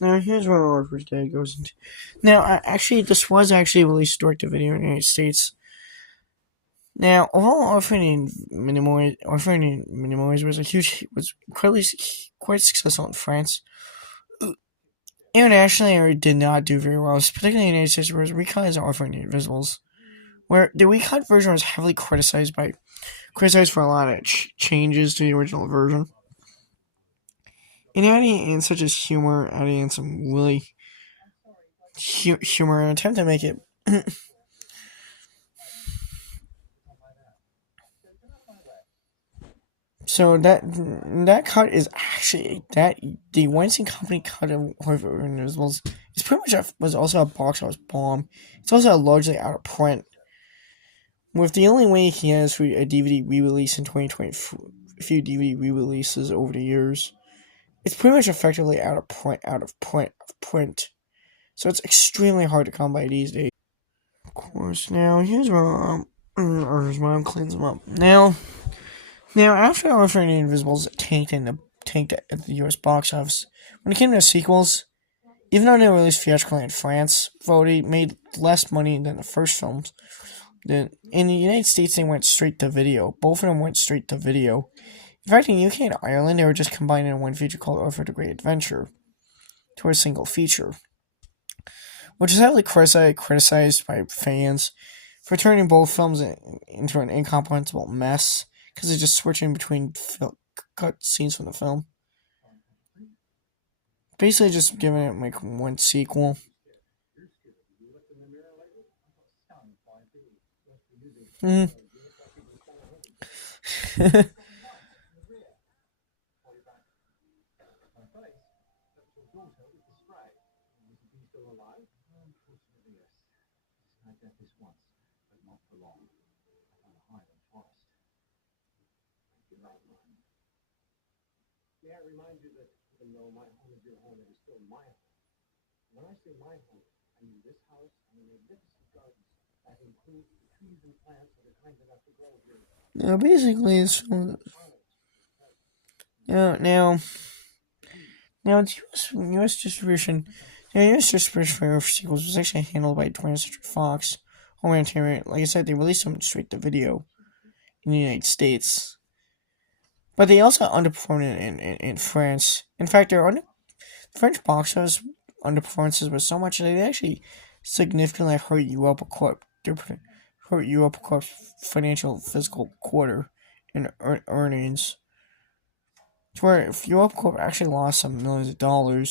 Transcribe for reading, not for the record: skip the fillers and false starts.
Now here's where our first day goes into. Now, this was actually released direct to video in the United States. Now, although Orphan and Minimoys was incredibly quite successful in France, internationally it did not do very well, particularly in the United States, whereas Recut is Orphan and Invisibles, where the Recut version was heavily criticized for a lot of changes to the original version. And adding in such as humor, adding in some really humor, and attempt to make it so that cut is actually that the Weinstein Company cut of Horror Invisibles is pretty much was also a box office bomb. It's also largely out of print. With the only way he has for a DVD re-release in 2020, a few DVD re-releases over the years, it's pretty much effectively out of print. So it's extremely hard to come by these days. Of course, now here's where I'm cleansing them up. Now, after Orphan and Invisibles tanked at the US box office, when it came to sequels, even though they were released theatrically in France, though they made less money than the first films, in the United States they went straight to video. Both of them went straight to video. In fact, in UK and Ireland, they were just combined in one feature called Orphan the Great Adventure to a single feature, which is heavily criticized by fans for turning both films into an incomprehensible mess because they're just switching between cut scenes from the film. Basically, just giving it like one sequel. Mm. Now, basically, it's now its U.S. distribution. The U.S. distribution for sequels was actually handled by 20th Century Fox. Homeland Entertainment, like I said, they released them straight to video in the United States, but they also underperformed in France. In fact, French box office underperformances were so much that they actually significantly hurt Europa Corp's financial fiscal quarter in earnings, to where Europa Corp actually lost some millions of dollars.